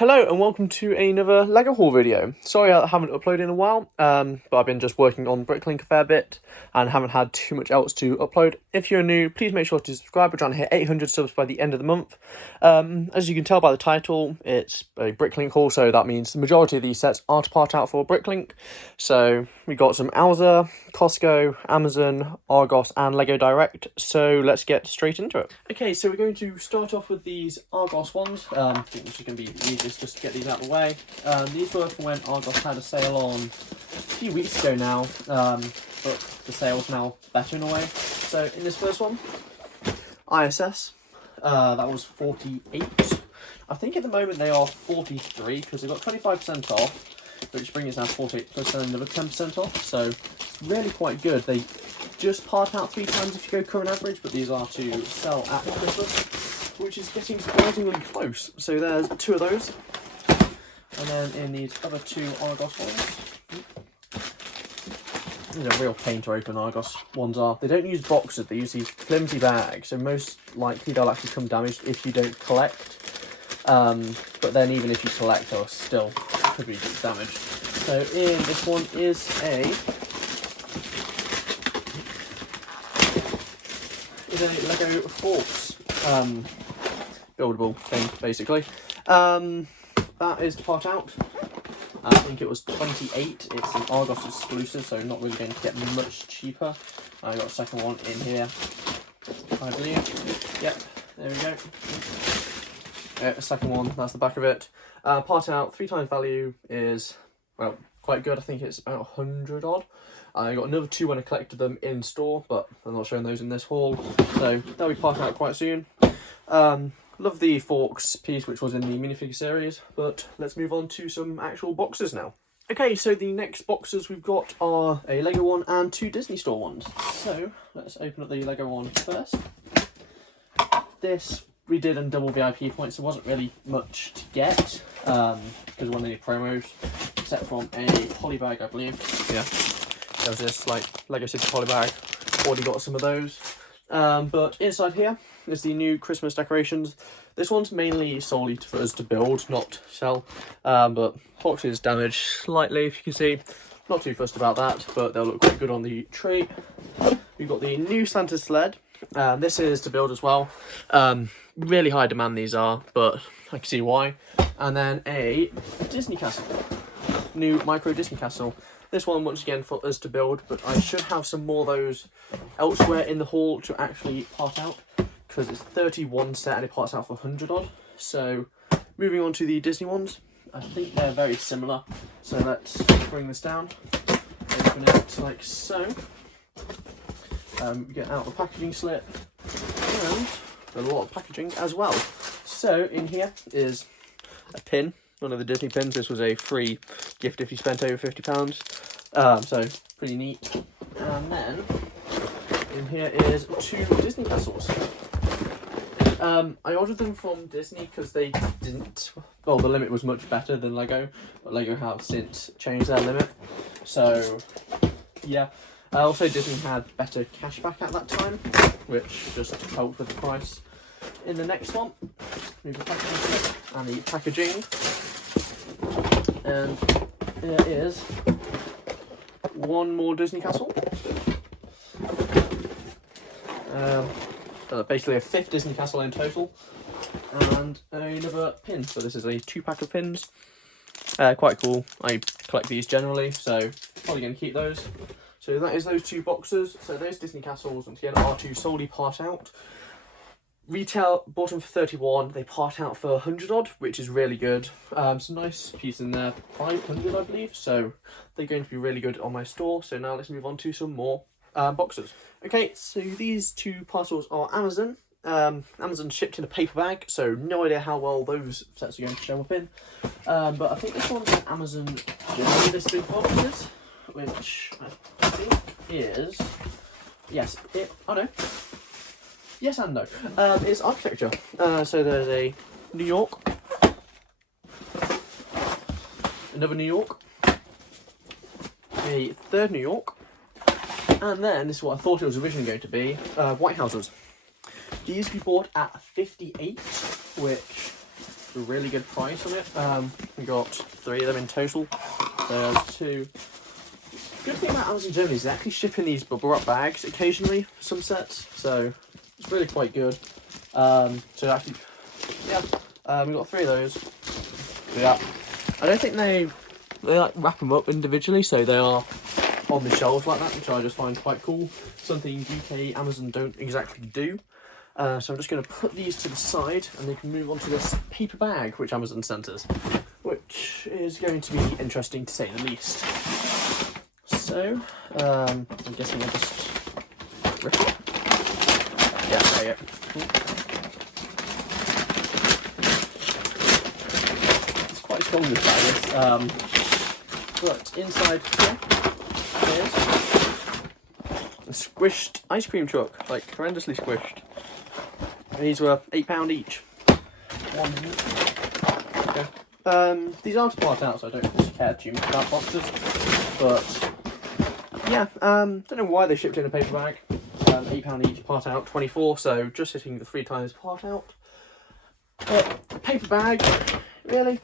Hello and welcome to another LEGO haul video. Sorry I haven't uploaded in a while, but I've been just working on Bricklink a fair bit and haven't had too much else to upload. If you're new, please make sure to subscribe. We're trying to hit 800 subs by the end of the month. As you can tell by the title, it's a Bricklink haul, so that means the majority of these sets are to part out for Bricklink. So we got some Alza, Costco, Amazon, Argos and LEGO Direct, so let's get straight into it. Okay, so we're going to start off with these Argos ones. I think this is going to be the easiest just to get these out of the way. These were from when Argos had a sale on a few weeks ago now, but the sale's now better in a way. So in this first one, ISS, that was 48. I think at the moment they are 43 because they've got 25% off, which brings us now 48 plus another 10% off. So really quite good. They just part out 3 times if you go current average, but these are to sell at Christmas, which is getting surprisingly close. So there's 2 of those. And then in these other 2 Argos ones, these are real pain to open. Argos ones are. They don't use boxes, they use these flimsy bags, so most likely they'll actually come damaged if you don't collect. But then even if you collect, they'll still could be damaged. So in this one is a LEGO Forks buildable thing, basically. That is to part out. I think it was 28. It's an Argos exclusive, so not really going to get much cheaper. I got a second one in here, I believe. Yep, there we go. A second one, that's the back of it. Part out, 3 times value is, well, quite good. I think it's about 100 odd. I got another 2 when I collected them in store, but I'm not showing those in this haul, so they'll be part out quite soon. Love the Forks piece, which was in the minifigure series, but let's move on to some actual boxes now. Okay, so the next boxes we've got are a LEGO one and 2 Disney Store ones. So let's open up the LEGO one first. This we did on double VIP points. There wasn't really much to get because one of the promos, except from a polybag, I believe. Yeah, there was this like LEGO City polybag. Already got some of those. But inside here is the new Christmas decorations. This one's mainly solely for us to build, not sell. But box is damaged slightly, if you can see. Not too fussed about that, but they'll look quite good on the tree. We've got the new Santa Sled. This is to build as well. Really high demand these are, but I can see why. And then a Disney Castle. New Micro Disney Castle. This one, once again, for us to build, but I should have some more of those elsewhere in the haul to actually part out, because it's 31 set and it parts out for 100 odd. So, moving on to the Disney ones, I think they're very similar. So let's bring this down, open it like so. Get out the packaging slip, and a lot of packaging as well. So, in here is a pin. One of the Disney pins. This was a free gift if you spent over £50. So pretty neat. And then in here is 2 Disney castles. I ordered them from Disney because they didn't. Well, the limit was much better than LEGO, but LEGO have since changed their limit. So yeah. Also, Disney had better cashback at that time, which just helped with the price. In the next one, move the packaging and the packaging. And there is 1 more Disney Castle. Basically a 5th Disney Castle in total. And another pin. So this is a 2-pack of pins. Quite cool. I collect these generally, so probably going to keep those. So that is those 2 boxes. So those Disney Castles, once again, are to solely part out. Retail, bought them for 31, they part out for 100 odd, which is really good. Some nice piece in there, 500 I believe, so they're going to be really good on my store. So now let's move on to some more boxes. Okay, so these 2 parcels are Amazon. Amazon shipped in a paper bag, so no idea how well those sets are going to show up in. But I think this one's an Amazon generally this big boxes, which I think is, yes, oh no. Yes and no. It's architecture. So there's a New York, another New York, a 3rd New York, and then this is what I thought it was originally going to be, White Houses. These we bought at 58, which a really good price on it. We got 3 of them in total. So there's 2. Good thing about Amazon Germany is they're actually shipping these bubble wrap bags occasionally for some sets, so it's really quite good. So actually, yeah, we got 3 of those. Yeah, I don't think they like wrap them up individually, so they are on the shelves like that, which I just find quite cool. Something UK Amazon don't exactly do. So I'm just going to put these to the side, and they can move on to this paper bag which Amazon sent us, which is going to be interesting to say the least. So I'm guessing I'll just rip it. Yeah, there you go. Cool. It's quite strong, this bag is. But inside here is a squished ice cream truck, like horrendously squished. And these were £8 each. One. Okay. These aren't part out, so I don't care too much about boxes. But yeah, don't know why they shipped in a paper bag. £8 each, part out 24, so just hitting the 3 times part out. But paper bag, really?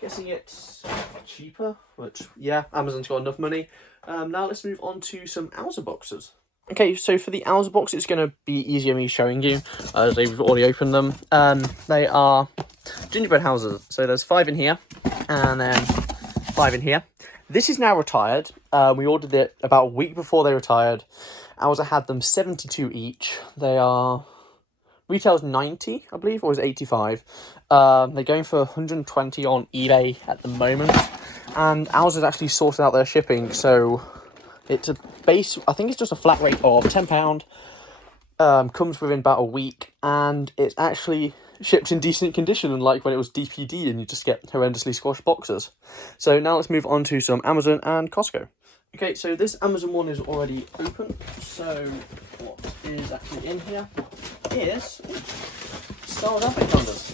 Guessing it's cheaper, which, yeah, Amazon's got enough money. Now let's move on to some Owser boxes. Okay, so for the Owser box, it's going to be easier me showing you, as I've already opened them. They are gingerbread houses, so there's 5 in here, and then 5 in here. This is now retired. We ordered it about a week before they retired. Owser had them 72 each. They are... Retail's 90, I believe, or is it 85? They're going for 120 on eBay at the moment. And Owser's actually sorted out their shipping, so it's a base... I think it's just a flat rate of £10. Comes within about a week, and it's actually shipped in decent condition, unlike when it was DPD and you just get horrendously squashed boxes. So now let's move on to some Amazon and Costco. Okay, so this Amazon one is already open. So what is actually in here is Star Advent calendars.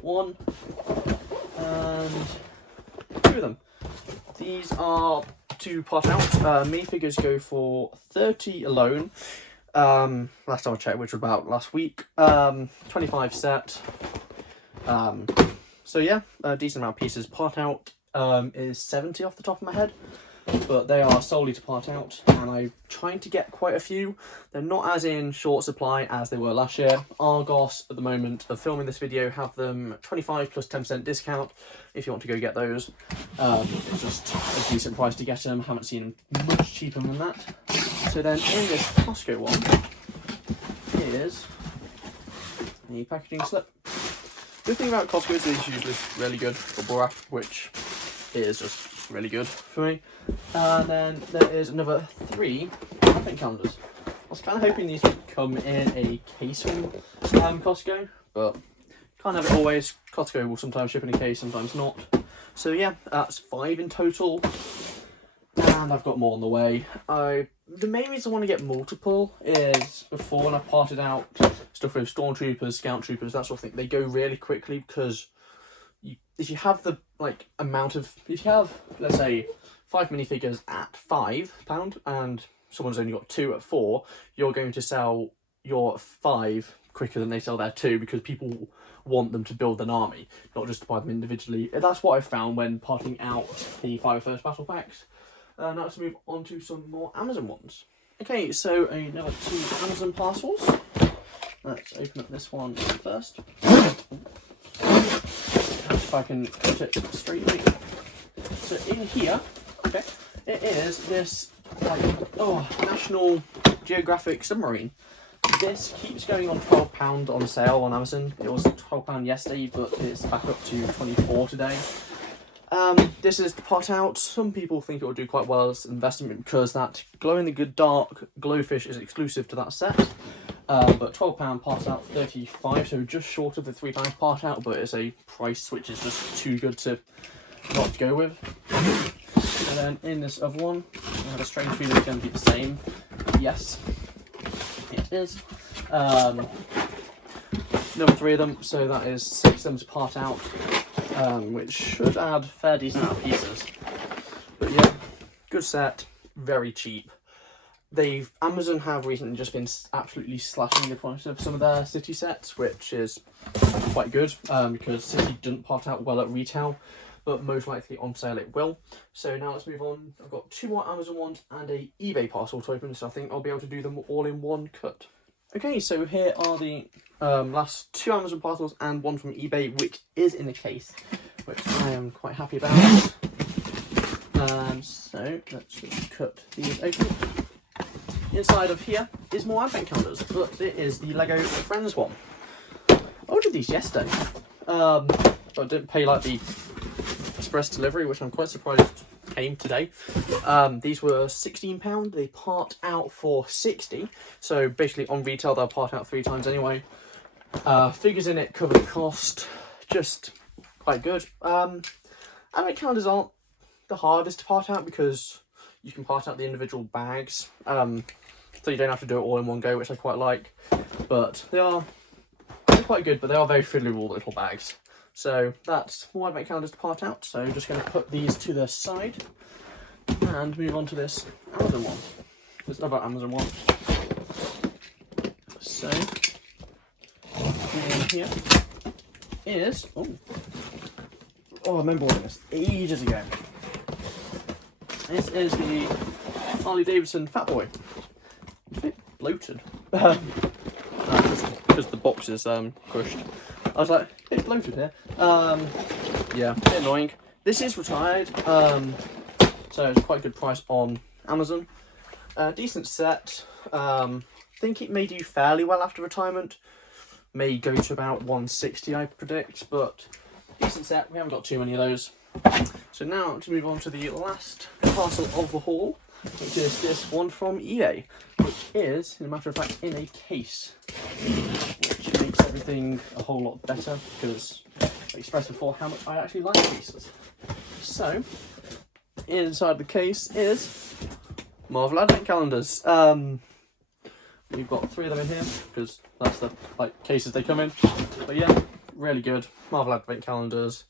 1 and 2 of them. These are to part out. Minifigures go for 30 alone. Last time I checked, which was about last week. 25 set. So yeah, a decent amount of pieces. Part out is 70 off the top of my head, but they are solely to part out, and I'm trying to get quite a few. They're not as in short supply as they were last year. Argos, at the moment of filming this video, have them 25 plus 10% discount if you want to go get those. It's just a decent price to get them. Haven't seen them much cheaper than that. So then in this Costco one is the packaging slip. Good thing about Costco is it's usually really good bubble wrap, which is just really good for me. And then there is another 3 advent calendars. I was kind of hoping these would come in a case from Costco, but can't have it always. Costco will sometimes ship in a case, sometimes not. So yeah, that's 5 in total, and I've got more on the way. The main reason I want to get multiple is before, when I've parted out stuff with stormtroopers, scout troopers, that sort of thing, they go really quickly, because if you have the if you have, let's say, 5 minifigures at £5 and someone's only got 2 at 4, you're going to sell your 5 quicker than they sell their 2, because people want them to build an army, not just to buy them individually. That's what I found when parting out the 501st battle packs. Now let's move on to some more Amazon ones. Okay, so another 2 Amazon parcels. Let's open up this one first. If I can put it straightly. So in here, okay, it is this National Geographic Submarine. This keeps going on £12 on sale on Amazon. It was £12 yesterday, but it's back up to 24 today. This is the part out. Some people think it will do quite well as an investment because that glow in the good dark glowfish is exclusive to that set. But £12 part out, 35, so just short of the 3 times part out, but it's a price which is just too good to not go with. And then in this other one, I have a strange feeling it's going to be the same. Yes, it is. Another 3 of them, so that is 6 of them to part out, which should add a fair decent amount of pieces. But yeah, good set, very cheap. Amazon have recently just been absolutely slashing the price of some of their city sets, which is quite quite good because City didn't part out well at retail, but most likely on sale it will. So now let's move on. I've got 2 more Amazon ones and a eBay parcel to open, so I think I'll be able to do them all in one cut. Okay, so here are the last 2 Amazon parcels and 1 from eBay, which is in the case, which I am quite happy about. So let's just cut these open. Inside of here is more advent calendars, but it is the Lego Friends one. I ordered these yesterday, but I didn't pay like the express delivery, which I'm quite surprised came today. These were £16. They part out for £60, so basically on retail they'll part out 3 times anyway. Figures in it cover the cost, just quite good. Advent calendars aren't the hardest to part out because you can part out the individual bags, so you don't have to do it all in one go, which I quite like. But they're quite good, but they are very fiddly with all the little bags. So that's more advent calendars to part out. So I'm just going to put these to the side and move on to this Amazon one. There's another Amazon one. So in here is I remember ordering this ages ago. This is the Harley Davidson Fat Boy. It's a bit bloated. Because the box is crushed. I was like, a bit bloated here. Yeah, a bit annoying. This is retired, so it's quite a good price on Amazon. Decent set. Think it may do fairly well after retirement. May go to about 160, I predict, but decent set. We haven't got too many of those. So now to move on to the last parcel of the haul, which is this one from eBay, which is, in a matter of fact, in a case, which makes everything a whole lot better because I expressed before how much I actually like cases. So inside the case is Marvel Advent calendars. We've got 3 of them in here because that's the cases they come in. But yeah, really good Marvel Advent calendars.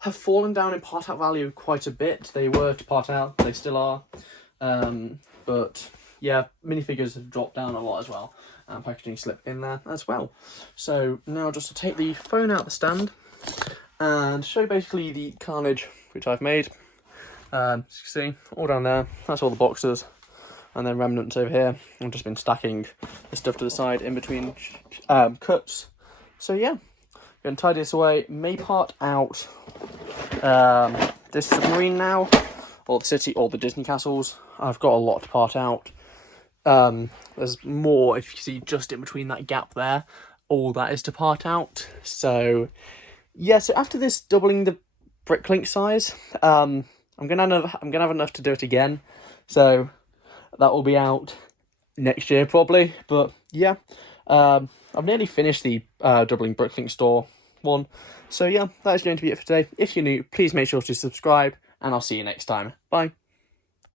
Have fallen down in part out value quite a bit. They were to part out, they still are. But yeah, minifigures have dropped down a lot as well. And packaging slip in there as well. So now just to take the phone out the stand and show basically the carnage which I've made. As you can see, all down there, that's all the boxes. And then remnants over here. I've just been stacking the stuff to the side in between cuts. So yeah, going to tidy this away. May part out this Submarine now, or the city, or the Disney castles. I've got a lot to part out. There's more, if you see just in between that gap there, all that is to part out. So yeah, so after this doubling the Bricklink size, I'm gonna have enough to do it again. So that will be out next year probably. But yeah, I've nearly finished the doubling Bricklink store one. So yeah, that is going to be it for today. If you're new, please make sure to subscribe, and I'll see you next time. Bye.